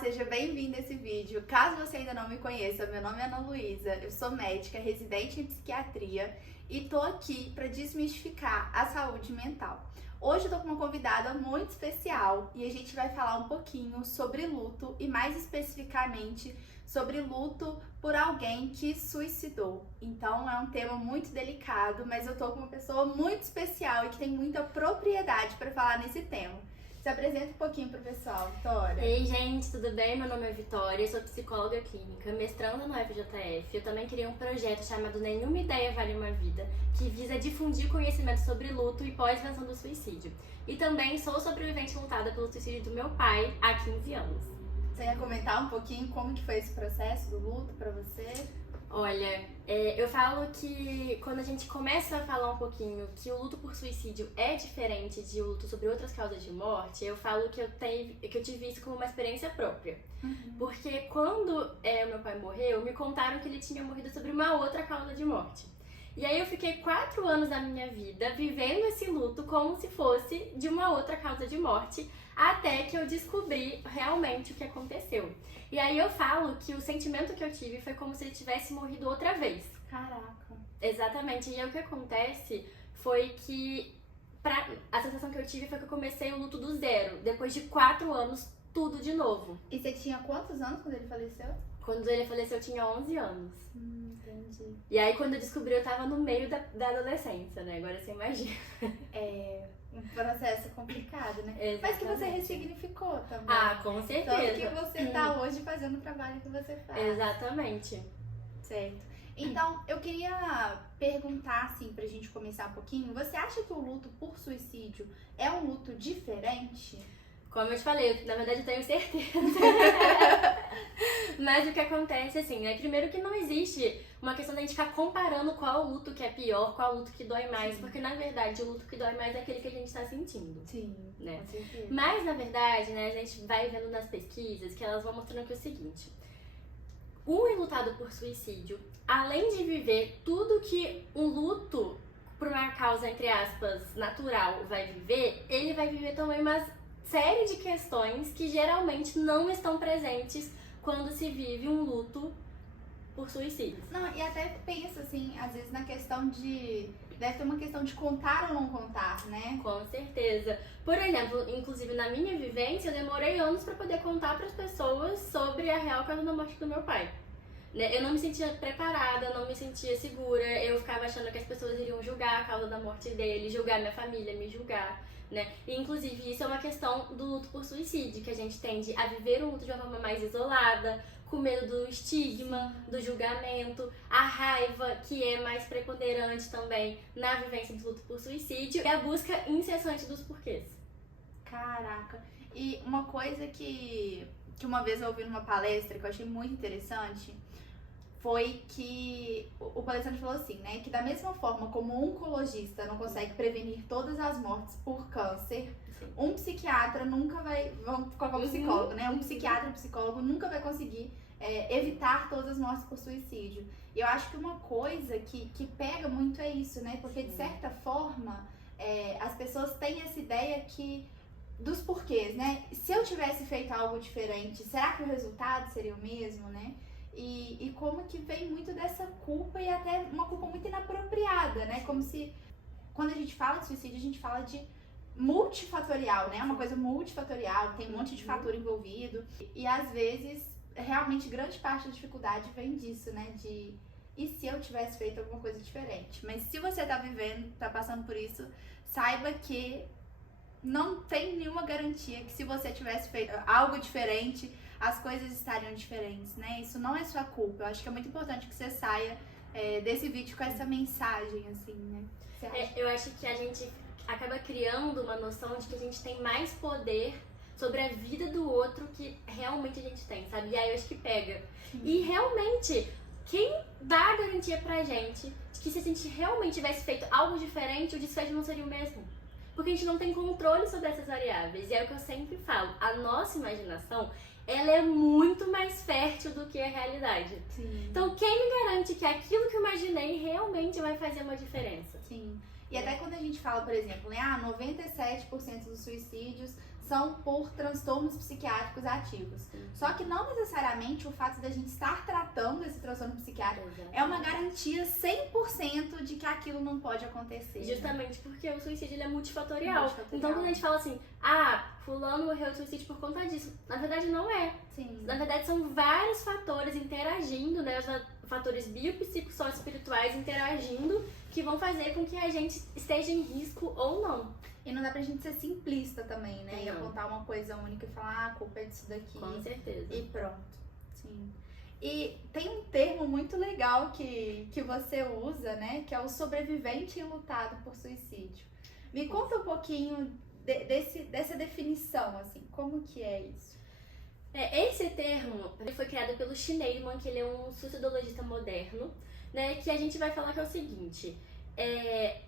seja bem-vindo a esse vídeo. Caso você ainda não me conheça, meu nome é Ana Luísa, eu sou médica, residente em psiquiatria e tô aqui para desmistificar a saúde mental. Hoje eu tô com uma convidada muito especial e a gente vai falar um pouquinho sobre luto e mais especificamente sobre luto por alguém que suicidou. Então é um tema muito delicado, mas eu tô com uma pessoa muito especial e que tem muita propriedade para falar nesse tema. Se apresenta um pouquinho pro pessoal, Vitória. Ei, gente, tudo bem? Meu nome é Vitória, eu sou psicóloga clínica, mestranda no FJF. Eu também criei um projeto chamado Nenhuma Ideia Vale Uma Vida, que visa difundir conhecimento sobre luto e pós-venção do suicídio. E também sou sobrevivente lutada pelo suicídio do meu pai há 15 anos. Você ia comentar um pouquinho como que foi esse processo do luto pra você? Olha, eu falo que quando a gente começa a falar um pouquinho que o luto por suicídio é diferente de o luto sobre outras causas de morte, eu falo que eu tive isso como uma experiência própria. Porque quando o meu pai morreu, me contaram que ele tinha morrido sobre uma outra causa de morte. E aí eu fiquei 4 anos da minha vida vivendo esse luto como se fosse de uma outra causa de morte, até que eu descobri realmente o que aconteceu. E aí eu falo que o sentimento que eu tive foi como se ele tivesse morrido outra vez. Caraca. Exatamente. E aí o que acontece foi que a sensação que eu tive foi que eu comecei o luto do zero, depois de 4 anos, tudo de novo. E você tinha quantos anos quando ele faleceu? Quando ele faleceu eu tinha 11 anos. Entendi. E aí quando eu descobri eu tava no meio da adolescência, né? Agora você imagina. É um processo complicado, né? Exatamente. Mas que você ressignificou também. Ah, com certeza. Tanto que você tá hoje fazendo o trabalho que você faz. Exatamente. Certo. Então, eu queria perguntar, assim, pra gente começar um pouquinho, você acha que o luto por suicídio é um luto diferente? Como eu te falei, na verdade eu tenho certeza. Mas o que acontece, assim, né? Primeiro que não existe uma questão da gente ficar comparando qual luto que é pior, qual luto que dói mais. Sim. Porque, na verdade, o luto que dói mais é aquele que a gente tá sentindo. Sim, Né? com certeza. Mas, na verdade, né, a gente vai vendo nas pesquisas que elas vão mostrando que é o seguinte. O enlutado por suicídio, além de viver tudo que um luto por uma causa, entre aspas, natural vai viver, ele vai viver também uma série de questões que geralmente não estão presentes quando se vive um luto por suicídio. Não, e até penso, assim, às vezes na questão de... Deve ter uma questão de contar ou não contar, né? Com certeza. Por exemplo, inclusive na minha vivência, eu demorei anos para poder contar para as pessoas sobre a real causa da morte do meu pai. Né? Eu não me sentia preparada, não me sentia segura, eu ficava achando que as pessoas iriam julgar a causa da morte dele, julgar minha família, me julgar, né? E inclusive isso é uma questão do luto por suicídio, que a gente tende a viver o luto de uma forma mais isolada, com medo do estigma, do julgamento, a raiva, que é mais preponderante também na vivência do luto por suicídio, e a busca incessante dos porquês. Caraca. E uma coisa que uma vez eu ouvi numa palestra que eu achei muito interessante foi que o palestrante falou assim, né, que da mesma forma como um oncologista não consegue prevenir todas as mortes por câncer, um psiquiatra nunca vai, vamos colocar um psicólogo, né, um psiquiatra, um psicólogo nunca vai conseguir evitar todas as mortes por suicídio. E eu acho que uma coisa que pega muito é isso, né, porque de certa forma as pessoas têm essa ideia dos porquês, né, se eu tivesse feito algo diferente, será que o resultado seria o mesmo, né? E como que vem muito dessa culpa e até uma culpa muito inapropriada, né? Como se, quando a gente fala de suicídio, a gente fala de multifatorial, né? Uma coisa multifatorial, tem um monte de fator envolvido. E às vezes, realmente, grande parte da dificuldade vem disso, né? E se eu tivesse feito alguma coisa diferente? Mas se você tá vivendo, tá passando por isso, saiba que não tem nenhuma garantia que se você tivesse feito algo diferente, as coisas estariam diferentes, né? Isso não é sua culpa. Eu acho que é muito importante que você saia desse vídeo com essa mensagem, assim, né? Você acha? Eu acho que a gente acaba criando uma noção de que a gente tem mais poder sobre a vida do outro que realmente a gente tem, sabe? E aí eu acho que pega. E realmente, quem dá a garantia pra gente de que se a gente realmente tivesse feito algo diferente, o desfecho não seria o mesmo? Porque a gente não tem controle sobre essas variáveis. E é o que eu sempre falo, a nossa imaginação, ela é muito mais fértil do que a realidade. Sim. Então, quem me garante que aquilo que eu imaginei realmente vai fazer uma diferença? Sim. E até quando a gente fala, por exemplo, né, 97% dos suicídios são por transtornos psiquiátricos ativos. Só que não necessariamente o fato da gente estar tratando esse transtorno psiquiátrico é uma garantia 100% de que aquilo não pode acontecer. Justamente porque o suicídio ele é multifatorial. Então quando a gente fala assim, ah, fulano morreu de suicídio por conta disso, na verdade não é. Sim. Na verdade são vários fatores interagindo, né? Fatores biopsicossocioespirituais interagindo que vão fazer com que a gente esteja em risco ou não. E não dá pra gente ser simplista também, né? Não. E apontar uma coisa única e falar, a culpa é disso daqui. Com certeza. E pronto. Sim. E tem um termo muito legal que você usa, né? Que é o sobrevivente enlutado por suicídio. Me conta um pouquinho dessa definição, assim. Como que é isso? Esse termo ele foi criado pelo Schneemann, que ele é um suicidologista moderno, né? Que a gente vai falar que é o seguinte...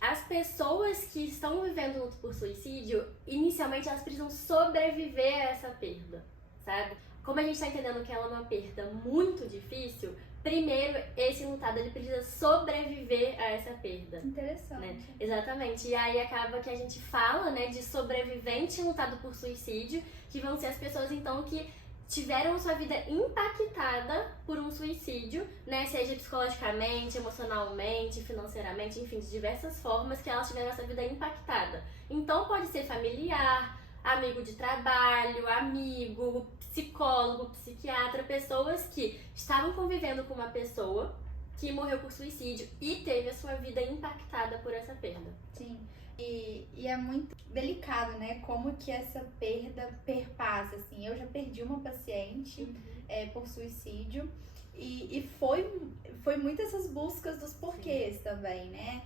as pessoas que estão vivendo luto por suicídio, inicialmente elas precisam sobreviver a essa perda, sabe? Como a gente tá entendendo que ela é uma perda muito difícil, primeiro esse lutado ele precisa sobreviver a essa perda. Interessante. Né? Exatamente. E aí acaba que a gente fala, né, de sobrevivente lutado por suicídio, que vão ser as pessoas então que tiveram sua vida impactada por um suicídio, né? Seja psicologicamente, emocionalmente, financeiramente, enfim, de diversas formas que elas tiveram essa vida impactada. Então pode ser familiar, amigo de trabalho, amigo, psicólogo, psiquiatra, pessoas que estavam convivendo com uma pessoa que morreu por suicídio e teve a sua vida impactada por essa perda. Sim. E é muito delicado, né? Como que essa perda perpassa, assim. Eu já perdi uma paciente por suicídio e foi muito essas buscas dos porquês também, né?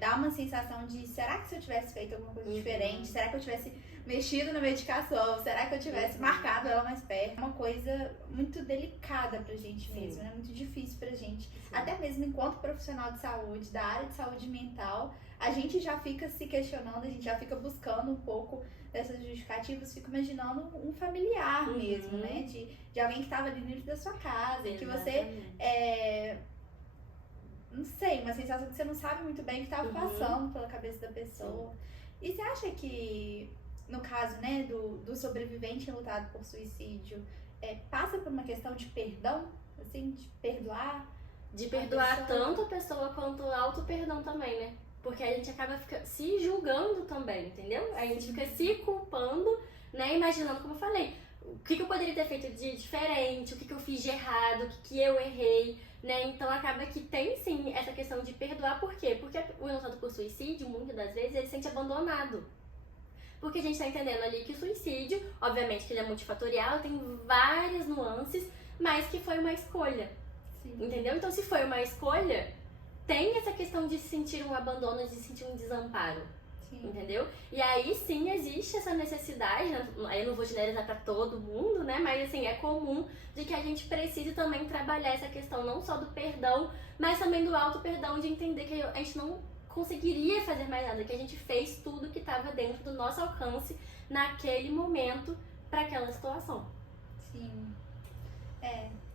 Dá uma sensação de, será que se eu tivesse feito alguma coisa diferente? Será que eu tivesse mexido na medicação? Será que eu tivesse marcado ela mais perto? É uma coisa muito delicada pra gente mesmo, né? Muito difícil pra gente. Até mesmo enquanto profissional de saúde, da área de saúde mental, a gente já fica se questionando, a gente já fica buscando um pouco dessas justificativas, fica imaginando um familiar mesmo, né? De alguém que estava ali dentro da sua casa, e que você, não sei, uma sensação que você não sabe muito bem o que estava passando pela cabeça da pessoa. E você acha que, no caso, né, do sobrevivente lutado por suicídio, passa por uma questão de perdão, assim, de perdoar? De perdoar tanto a pessoa quanto o auto-perdão também, né? Porque a gente acaba se julgando também, entendeu? A gente fica se culpando, né? Imaginando, como eu falei, o que eu poderia ter feito de diferente, o que eu fiz de errado, o que eu errei, né? Então acaba que tem sim essa questão de perdoar. Por quê? Porque o inocente por suicídio, muitas das vezes, ele se sente abandonado. Porque a gente tá entendendo ali que o suicídio, obviamente que ele é multifatorial, tem várias nuances, mas que foi uma escolha. Sim. Entendeu? Então se foi uma escolha, tem essa questão de se sentir um abandono, de se sentir um desamparo. Sim. Entendeu? E aí sim existe essa necessidade, né? Aí eu não vou generalizar pra todo mundo, né? Mas assim, é comum de que a gente precise também trabalhar essa questão não só do perdão, mas também do auto-perdão, de entender que a gente não conseguiria fazer mais nada, que a gente fez tudo que estava dentro do nosso alcance naquele momento para aquela situação. Sim.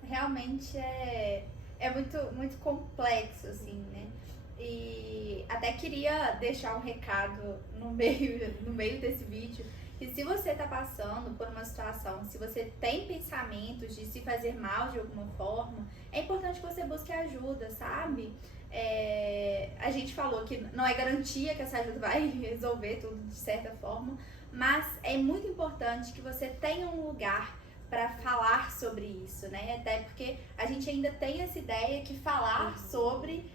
Realmente é muito, muito complexo, assim, né? E até queria deixar um recado no meio desse vídeo, que se você tá passando por uma situação, se você tem pensamentos de se fazer mal de alguma forma, é importante que você busque ajuda, sabe? A gente falou que não é garantia que essa ajuda vai resolver tudo de certa forma, mas é muito importante que você tenha um lugar para falar sobre isso, né? Até porque a gente ainda tem essa ideia que falar sobre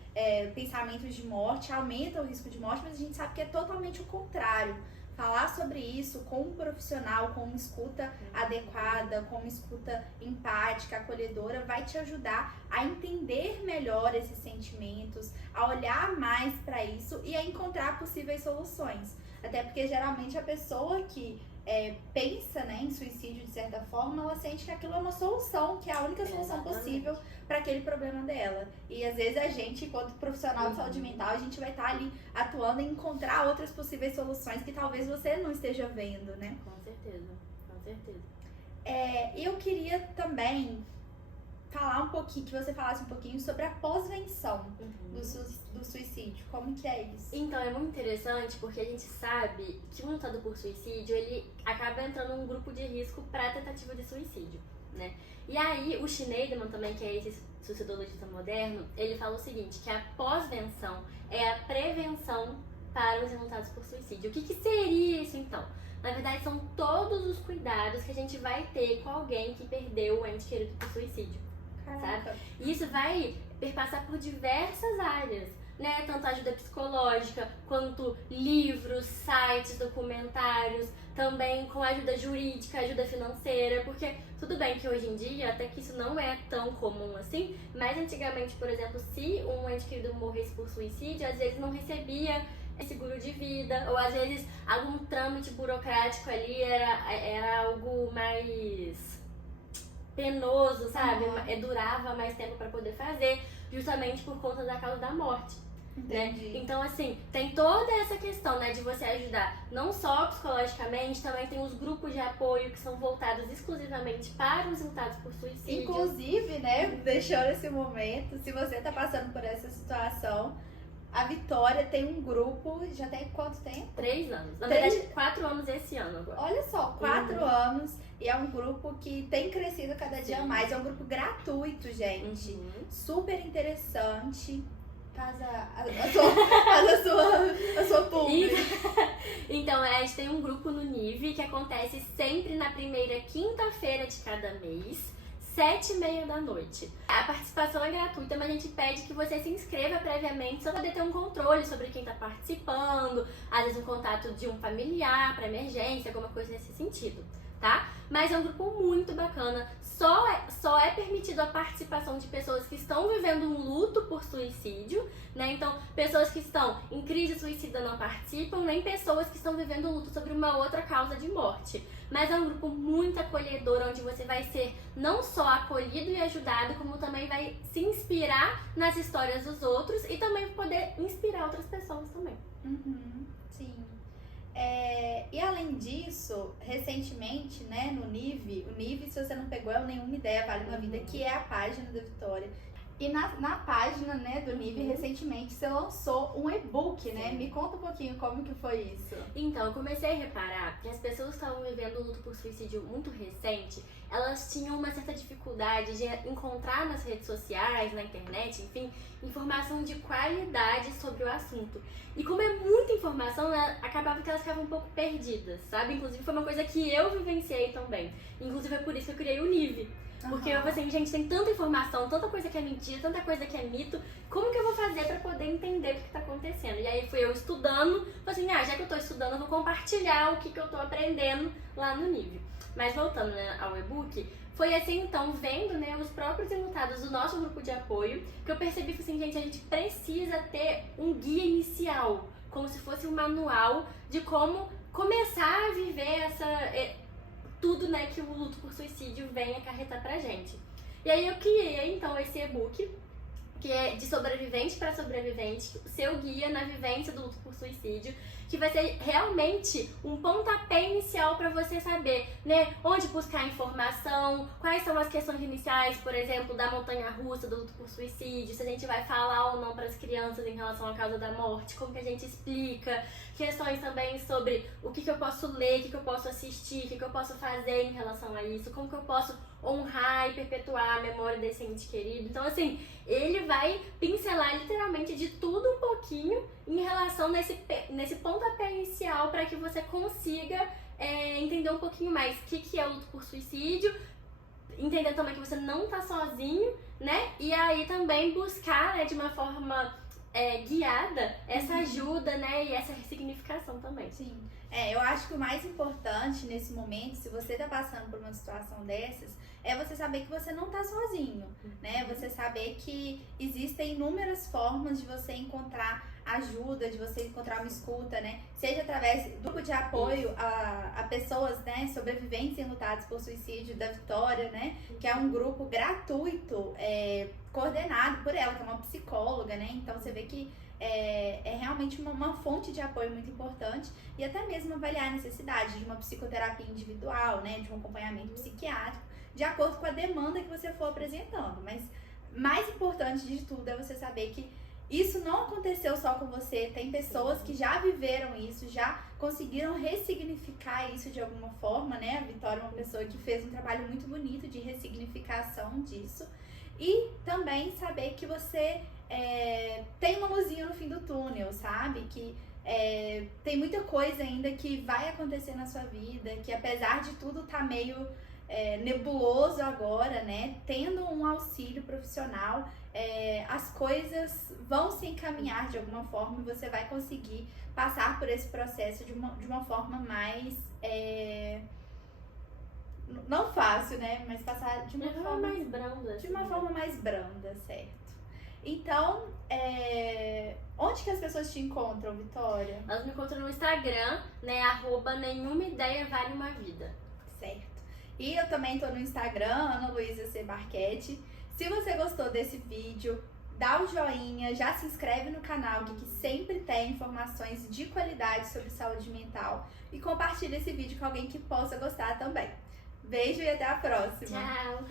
pensamentos de morte aumenta o risco de morte, mas a gente sabe que é totalmente o contrário. Falar sobre isso com um profissional, com uma escuta adequada, com uma escuta empática, acolhedora, vai te ajudar a entender melhor esses sentimentos, a olhar mais para isso e a encontrar possíveis soluções. Até porque geralmente a pessoa que pensa, né, em suicídio de certa forma, ela sente que aquilo é uma solução, que é a única solução possível para aquele problema dela. E às vezes a gente, enquanto profissional de saúde mental, a gente vai estar ali atuando em encontrar outras possíveis soluções que talvez você não esteja vendo, né? Com certeza, com certeza. Eu queria também falar um pouquinho, que você falasse um pouquinho sobre a pós-venção do suicídio. Como que é isso? Então, é muito interessante porque a gente sabe que um lutador por suicídio, ele acaba entrando num grupo de risco para tentativa de suicídio, né? E aí, o Schneiderman também, que é esse suicidologista moderno, ele fala o seguinte, que a pós-venção é a prevenção para os enlutados por suicídio. O que seria isso, então? Na verdade, são todos os cuidados que a gente vai ter com alguém que perdeu o ente querido por suicídio. Caraca. Sabe? E isso vai perpassar por diversas áreas, né? Tanto ajuda psicológica, quanto livros, sites, documentários, também com ajuda jurídica, ajuda financeira, porque tudo bem que hoje em dia, até que isso não é tão comum assim, mas antigamente, por exemplo, se um ente querido morresse por suicídio, às vezes não recebia seguro de vida, ou às vezes algum trâmite burocrático ali era algo mais penoso, sabe? Durava mais tempo para poder fazer, justamente por conta da causa da morte. Né? Então, assim, tem toda essa questão, né, de você ajudar não só psicologicamente, também tem os grupos de apoio que são voltados exclusivamente para os enlutados por suicídio. Inclusive, né, deixando esse momento, se você tá passando por essa situação, a Vitória tem um grupo, já tem quanto tempo? 3 anos. Na verdade, 4 anos esse ano agora. Olha só, 4 anos, e é um grupo que tem crescido cada dia mais. É um grupo gratuito, gente. Super interessante. Faz a sua publi. Então, a gente tem um grupo no NIV que acontece sempre na primeira quinta-feira de cada mês, 7h30 da noite. A participação é gratuita, mas a gente pede que você se inscreva previamente para poder ter um controle sobre quem está participando, às vezes um contato de um familiar para emergência, alguma coisa nesse sentido, tá? Mas é um grupo muito bacana, só é permitido a participação de pessoas que estão vivendo um luto por suicídio, né? Então, pessoas que estão em crise suicida não participam, nem pessoas que estão vivendo um luto sobre uma outra causa de morte. Mas é um grupo muito acolhedor, onde você vai ser não só acolhido e ajudado, como também vai se inspirar nas histórias dos outros e também poder inspirar outras pessoas também. Sim. E além disso, recentemente, né, no NIV, o NIV, se você não pegou, é o Nenhuma Ideia Vale Uma Vida, que é a página da Vitória. E na página, né, do NIV, recentemente, você lançou um e-book, né? Me conta um pouquinho como que foi isso. Então, eu comecei a reparar que as pessoas que estavam vivendo um luto por suicídio muito recente, elas tinham uma certa dificuldade de encontrar nas redes sociais, na internet, enfim, informação de qualidade sobre o assunto. E como é muita informação, acabava que elas ficavam um pouco perdidas, sabe? Inclusive, foi uma coisa que eu vivenciei também. Inclusive, é por isso que eu criei o NIV. Porque eu falei assim, gente, tem tanta informação, tanta coisa que é mentira, tanta coisa que é mito, como que eu vou fazer pra poder entender o que tá acontecendo? E aí fui eu estudando, falei assim, já que eu tô estudando, eu vou compartilhar o que eu tô aprendendo lá no NIV. Mas voltando, né, ao e-book, foi assim, então, vendo, né, os próprios enlutados do nosso grupo de apoio, que eu percebi que assim, gente, a gente precisa ter um guia inicial, como se fosse um manual de como começar a viver tudo, né, que o luto por suicídio vem acarretar pra gente. E aí eu criei, então, esse e-book, que é de sobrevivente para sobrevivente, seu guia na vivência do luto por suicídio, que vai ser realmente um pontapé inicial para você saber, né, onde buscar informação, quais são as questões iniciais, por exemplo, da montanha-russa do luto por suicídio, se a gente vai falar ou não para as crianças em relação à causa da morte, como que a gente explica, questões também sobre o que eu posso ler, o que eu posso assistir, o que eu posso fazer em relação a isso, como que eu posso honrar e perpetuar a memória desse ente querido. Então, assim, ele vai pincelar literalmente de tudo um pouquinho em relação nesse pontapé inicial para que você consiga entender um pouquinho mais o que é o luto por suicídio, entender também que você não tá sozinho, né? E aí também buscar, né, de uma forma guiada essa ajuda, né, e essa ressignificação também. Sim. Eu acho que o mais importante nesse momento, se você tá passando por uma situação dessas, é você saber que você não tá sozinho, né? Você saber que existem inúmeras formas de você encontrar ajuda, de você encontrar uma escuta, né? Seja através do grupo de apoio a pessoas, né, sobreviventes enlutados por suicídio da Vitória, né? Que é um grupo gratuito, coordenado por ela, que é uma psicóloga, né? Então você vê que é realmente uma fonte de apoio muito importante, e até mesmo avaliar a necessidade de uma psicoterapia individual, né? De um acompanhamento psiquiátrico, de acordo com a demanda que você for apresentando. Mas mais importante de tudo é você saber que isso não aconteceu só com você, tem pessoas que já viveram isso, já conseguiram ressignificar isso de alguma forma, né? A Vitória é uma pessoa que fez um trabalho muito bonito de ressignificação disso. E também saber que você tem uma luzinha no fim do túnel, sabe? Que tem muita coisa ainda que vai acontecer na sua vida, que apesar de tudo tá meio nebuloso agora, né? Tendo um auxílio profissional, as coisas vão se encaminhar de alguma forma e você vai conseguir passar por esse processo de uma forma mais não fácil, né? Mas passar de uma forma mais branda. De uma forma mais branda, certo? Então, onde que as pessoas te encontram, Vitória? Elas me encontram no Instagram, né? @nenhumaideia-vale-uma-vida. Certo. E eu também tô no Instagram, Ana Luísa C. Marchetti. Se você gostou desse vídeo, dá o joinha, já se inscreve no canal que sempre tem informações de qualidade sobre saúde mental e compartilha esse vídeo com alguém que possa gostar também. Beijo e até a próxima! Tchau!